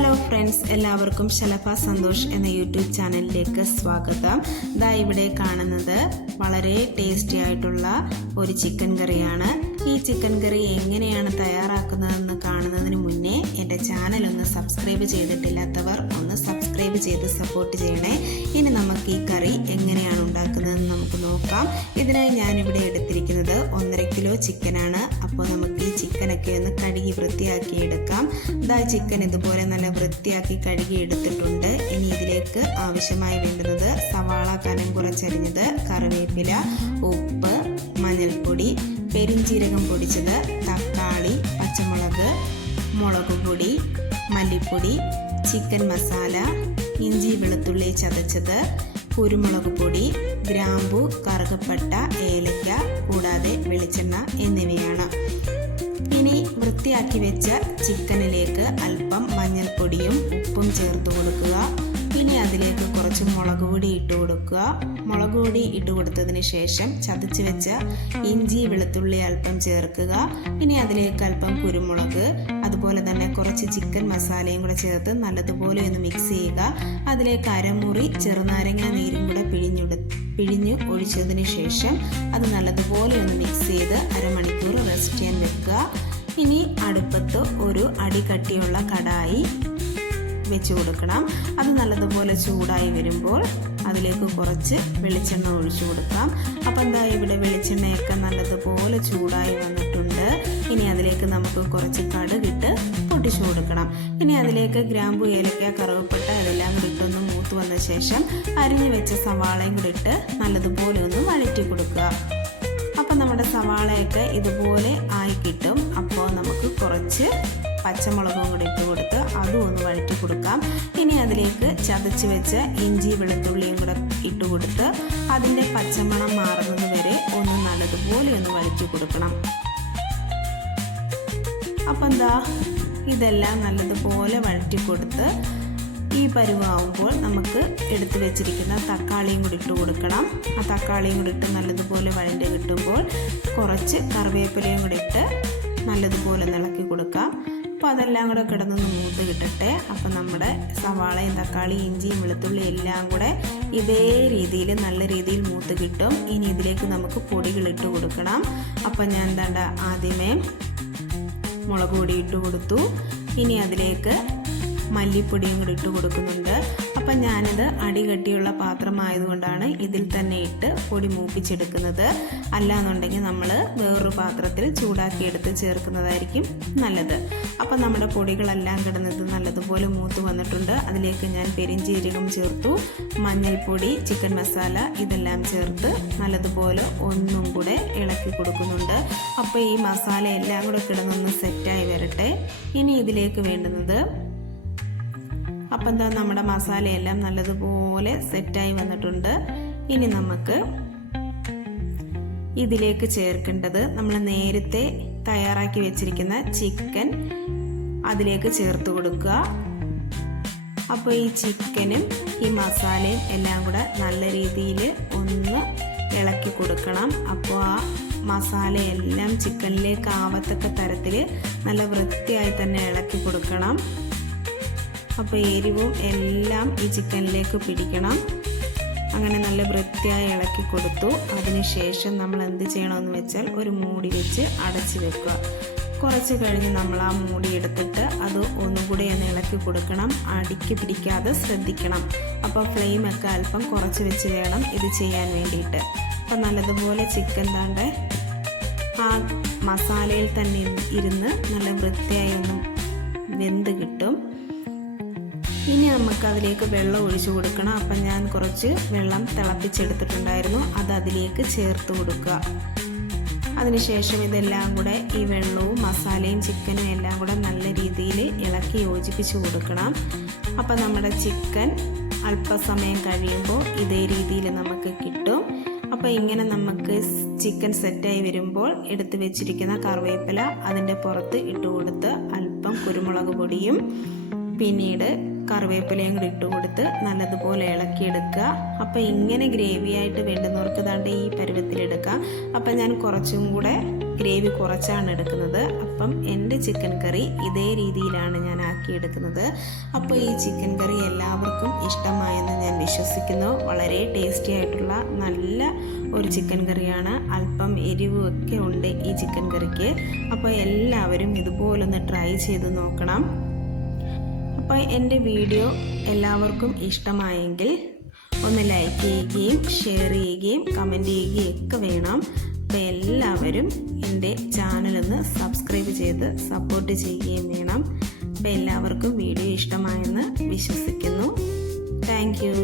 Hello friends, എല്ലാവർക്കും ശലഭ സന്തോഷ് എന്ന YouTube ചാനലിലേക്ക് സ്വാഗതം. ഇവിടെ കാണുന്നത് വളരെ ടേസ്റ്റി ആയിട്ടുള്ള ഒരു ചിക്കൻ കറിയാണ്. ഈ ചിക്കൻ കറി എങ്ങനെയാണ് തയ്യാറാക്കുന്നതെന്ന് കാണുന്നതിന് മുന്നേ എൻ്റെ ചാനൽ ഒന്ന് സബ്സ്ക്രൈബ് ചെയ്തിട്ടില്ലാത്തവർ ഒന്ന് സബ്സ്ക്രൈബ് ചെയ്ത് സപ്പോർട്ട് ചെയ്യണേ. ഇനി നമുക്ക് ഈ കറി എങ്ങനെയാണ് ഉണ്ടാക്കുന്നതെന്ന് നമുക്ക് നോക്കാം. ഇതിനായി ഞാനിവിടെ എടുത്തിരിക്കുന്നത് 1.5 കിലോ ചിക്കനാണ്. അപ്പോൾ നമുക്ക് ഈ ചിക്കനൊക്കെ ഒന്ന് കഴുകി വൃത്തിയാക്കി എടുക്കാം. ചിക്കൻ ഇതുപോലെ നല്ല വൃത്തിയാക്കി കഴുകി എടുത്തിട്ടുണ്ട്. ഇനി ഇതിലേക്ക് ആവശ്യമായി വേണ്ടുന്നത് സവാള കനം കുറച്ചരിഞ്ഞത്, കറിവേപ്പില, ഉപ്പ്, മഞ്ഞൾപ്പൊടി, പെരിഞ്ജീരകം പൊടിച്ചത്, തക്കാളി, പച്ചമുളക്, മുളക് പൊടി, മല്ലിപ്പൊടി, ചിക്കൻ മസാല, ഇഞ്ചി വെളുത്തുള്ളി ചതച്ചത്, കുരുമുളക് പൊടി, ഗ്രാമ്പു, കറുകപ്പട്ട, ഏലക്ക, കൂടാതെ വെളിച്ചെണ്ണ എന്നിവയാണ്. ഇനി വൃത്തിയാക്കി വെച്ച ചിക്കനിലേക്ക് അല്പം മഞ്ഞൾപ്പൊടിയും ഉപ്പും ചേർത്ത് കൊടുക്കുക. ഇനി അതിലേക്ക് കുറച്ച് മുളക് പൊടി ഇട്ട് കൊടുക്കുക. മുളക് പൊടി ഇട്ട് കൊടുത്തതിന് ശേഷം ചതച്ച് വെച്ച ഇഞ്ചി വെളുത്തുള്ളി അല്പം ചേർക്കുക. ഇനി അതിലേക്ക് അല്പം കുരുമുളക്, അതുപോലെ തന്നെ കുറച്ച് ചിക്കൻ മസാലയും കൂടെ ചേർത്ത് നല്ലതുപോലെ ഒന്ന് മിക്സ് ചെയ്യുക. അതിലേക്ക് അരമുറി ചെറുനാരങ്ങ നീരും കൂടെ പിഴിഞ്ഞ് ഒഴിച്ചതിന് ശേഷം അത് നല്ലതുപോലെ ഒന്ന് മിക്സ് ചെയ്ത് അരമണിക്കൂർ റെസ്റ്റ് ചെയ്യാൻ വെക്കുക. ഇനി അടുപ്പത്ത് ഒരു അടികട്ടിയുള്ള കടായി വെച്ച് കൊടുക്കണം. അത് നല്ലതുപോലെ ചൂടായി വരുമ്പോൾ അതിലേക്ക് കുറച്ച് വെളിച്ചെണ്ണ ഒഴിച്ചു കൊടുക്കാം. അപ്പം ഇവിടെ വെളിച്ചെണ്ണയൊക്കെ നല്ലതുപോലെ ചൂടായി വന്നിട്ടുണ്ട്. ഇനി അതിലേക്ക് നമുക്ക് കുറച്ച് കടുകിട്ട് പൊട്ടിച്ചു കൊടുക്കണം. ഇനി അതിലേക്ക് ഗ്രാമ്പു, ഏലക്ക, കറുവപ്പട്ട ഇതെല്ലാം കൂടി ഇട്ടൊന്ന് മൂത്ത് വന്ന ശേഷം അരിഞ്ഞു വെച്ച സവാളയും കൂടി ഇട്ട് നല്ലതുപോലെ ഒന്ന് വഴറ്റി കൊടുക്കുക. അപ്പം നമ്മുടെ സവാളയൊക്കെ ഇതുപോലെ ആയി കിട്ടും. അപ്പോൾ നമുക്ക് കുറച്ച് പച്ചമുളകും കൂടി ഇട്ട് കൊടുത്ത് അതും ഒന്ന് വഴറ്റി കൊടുക്കാം. ഇനി അതിലേക്ക് ചതച്ച് വെച്ച ഇഞ്ചി വെളുത്തുള്ളിയും കൂടെ ഇട്ട് കൊടുത്ത് അതിൻ്റെ പച്ചമണം മാറുന്നത് വരെ ഒന്ന് നല്ലതുപോലെ ഒന്ന് വഴറ്റി കൊടുക്കണം. അപ്പം ഇതെല്ലാം നല്ലതുപോലെ വഴറ്റി കൊടുത്ത് ഈ പരുവാകുമ്പോൾ നമുക്ക് എടുത്തു വെച്ചിരിക്കുന്ന തക്കാളിയും കൂടി ഇട്ട് കൊടുക്കണം. ആ തക്കാളിയും കൂടി ഇട്ട് നല്ലതുപോലെ വഴണ്ടി കിട്ടുമ്പോൾ കുറച്ച് കറിവേപ്പിലയും കൂടി ഇട്ട് നല്ലതുപോലെ ഇളക്കി കൊടുക്കാം. അപ്പോൾ അതെല്ലാം കൂടെ കിടന്നൊന്ന് മൂത്ത് കിട്ടട്ടെ. അപ്പം നമ്മുടെ സവാളയും തക്കാളി, ഇഞ്ചിയും വെളുത്തുള്ളി എല്ലാം കൂടെ ഇതേ രീതിയിൽ നല്ല രീതിയിൽ മൂത്ത് കിട്ടും. ഇനി ഇതിലേക്ക് നമുക്ക് പൊടികൾ ഇട്ട് കൊടുക്കണം. അപ്പം ഞാൻ ആദ്യമേ മുളക് പൊടി ഇട്ട് കൊടുത്തു. ഇനി അതിലേക്ക് മല്ലിപ്പൊടിയും കൂടി ഇട്ട് കൊടുക്കുന്നുണ്ട്. അപ്പം ഞാനിത് അടികട്ടിയുള്ള പാത്രമായതുകൊണ്ടാണ് ഇതിൽ തന്നെ ഇട്ട് പൊടി മൂപ്പിച്ചെടുക്കുന്നത്. അല്ലാന്നുണ്ടെങ്കിൽ നമ്മൾ വേറൊരു പാത്രത്തിൽ ചൂടാക്കി എടുത്ത് ചേർക്കുന്നതായിരിക്കും നല്ലത്. അപ്പം നമ്മുടെ പൊടികളെല്ലാം കിടന്നത് നല്ലതുപോലെ മൂത്ത് വന്നിട്ടുണ്ട്. അതിലേക്ക് ഞാൻ പെരിഞ്ജീരകം ചേർത്തു, മഞ്ഞൾപ്പൊടി, ചിക്കൻ മസാല ഇതെല്ലാം ചേർത്ത് നല്ലതുപോലെ ഒന്നും കൂടെ ഇളക്കി കൊടുക്കുന്നുണ്ട്. അപ്പോൾ ഈ മസാല എല്ലാം കൂടെ കിടന്നൊന്ന് സെറ്റായി വരട്ടെ. ഇനി ഇതിലേക്ക് വേണ്ടുന്നത് അപ്പം നമ്മുടെ മസാലയെല്ലാം നല്ലതുപോലെ സെറ്റായി വന്നിട്ടുണ്ട്. ഇനി നമുക്ക് ഇതിലേക്ക് ചേർക്കേണ്ടത് നമ്മൾ നേരത്തെ തയ്യാറാക്കി വെച്ചിരിക്കുന്ന ചിക്കൻ അതിലേക്ക് ചേർത്ത് കൊടുക്കുക. അപ്പോൾ ഈ ചിക്കനും ഈ മസാലയും എല്ലാം കൂടെ നല്ല രീതിയിൽ ഒന്ന് ഇളക്കി കൊടുക്കണം. അപ്പോൾ ആ മസാലയെല്ലാം ചിക്കനിലേക്ക് ആവത്തക്ക തരത്തിൽ നല്ല വൃത്തിയായി തന്നെ ഇളക്കി കൊടുക്കണം. അപ്പോൾ എരിവും എല്ലാം ഈ ചിക്കനിലേക്ക് പിടിക്കണം. അങ്ങനെ നല്ല വൃത്തിയായി ഇളക്കി കൊടുത്തു. അതിനുശേഷം നമ്മൾ എന്ത് ചെയ്യണമെന്ന് വെച്ചാൽ ഒരു മൂടി വെച്ച് അടച്ചു വെക്കുക. കുറച്ച് കഴിഞ്ഞ് നമ്മൾ ആ മൂടി എടുത്തിട്ട് അത് ഒന്നുകൂടി ഒന്ന് ഇളക്കി കൊടുക്കണം. അടിക്ക് പിടിക്കാതെ ശ്രദ്ധിക്കണം. അപ്പോൾ ഫ്ലെയിമൊക്കെ അല്പം കുറച്ച് വെച്ച് വേണം ഇത് ചെയ്യാൻ വേണ്ടിയിട്ട്. അപ്പോൾ നല്ലതുപോലെ ചിക്കൻ ആ മസാലയിൽ തന്നെ ഇരുന്ന് നല്ല വൃത്തിയായി ഒന്ന് വെന്ത് കിട്ടും. ഇനി നമുക്ക് അതിലേക്ക് വെള്ളം ഒഴിച്ചു കൊടുക്കണം. അപ്പം ഞാൻ കുറച്ച് വെള്ളം തിളപ്പിച്ചെടുത്തിട്ടുണ്ടായിരുന്നു. അത് അതിലേക്ക് ചേർത്ത് കൊടുക്കുക. അതിനുശേഷം ഇതെല്ലാം കൂടെ ഈ വെള്ളവും മസാലയും ചിക്കനും എല്ലാം കൂടെ നല്ല രീതിയിൽ ഇളക്കി യോജിപ്പിച്ച് കൊടുക്കണം. അപ്പം നമ്മുടെ ചിക്കൻ അല്പസമയം കഴിയുമ്പോൾ ഇതേ രീതിയിൽ നമുക്ക് കിട്ടും. അപ്പോൾ ഇങ്ങനെ നമുക്ക് ചിക്കൻ സെറ്റായി വരുമ്പോൾ എടുത്തു വെച്ചിരിക്കുന്ന കറിവേപ്പില അതിൻ്റെ പുറത്ത് ഇട്ട് കൊടുത്ത് അല്പം കുരുമുളക് പൊടിയും പിന്നീട് കറിവേപ്പിലയും കൂടി ഇട്ട് കൊടുത്ത് നല്ലതുപോലെ ഇളക്കിയെടുക്കുക. അപ്പോൾ ഇങ്ങനെ ഗ്രേവി ആയിട്ട് വേണ്ടുന്നവർക്ക് ഈ പരുവത്തിലെടുക്കാം. അപ്പം ഞാൻ കുറച്ചും കൂടെ ഗ്രേവി കുറച്ചാണ് എടുക്കുന്നത്. അപ്പം എൻ്റെ ചിക്കൻ കറി ഇതേ രീതിയിലാണ് ഞാൻ ആക്കിയെടുക്കുന്നത്. അപ്പോൾ ഈ ചിക്കൻ കറി എല്ലാവർക്കും ഇഷ്ടമായെന്ന് ഞാൻ വിശ്വസിക്കുന്നു. വളരെ ടേസ്റ്റി ആയിട്ടുള്ള നല്ല ഒരു ചിക്കൻ കറിയാണ്. അല്പം എരിവും ഒക്കെ ഉണ്ട് ഈ ചിക്കൻ കറിക്ക്. അപ്പോൾ എല്ലാവരും ഇതുപോലൊന്ന് ട്രൈ ചെയ്ത് നോക്കണം. അപ്പോൾ എൻ്റെ വീഡിയോ എല്ലാവർക്കും ഇഷ്ടമായെങ്കിൽ ഒന്ന് ലൈക്ക് ചെയ്യുകയും ഷെയർ ചെയ്യുകയും കമൻറ്റ് ചെയ്യുകയും ഒക്കെ വേണം. അപ്പോൾ എല്ലാവരും എൻ്റെ ചാനലൊന്ന് സബ്സ്ക്രൈബ് ചെയ്ത് സപ്പോർട്ട് ചെയ്യുകയും വേണം. അപ്പോൾ എല്ലാവർക്കും വീഡിയോ ഇഷ്ടമായെന്ന് വിശ്വസിക്കുന്നു. Thank you.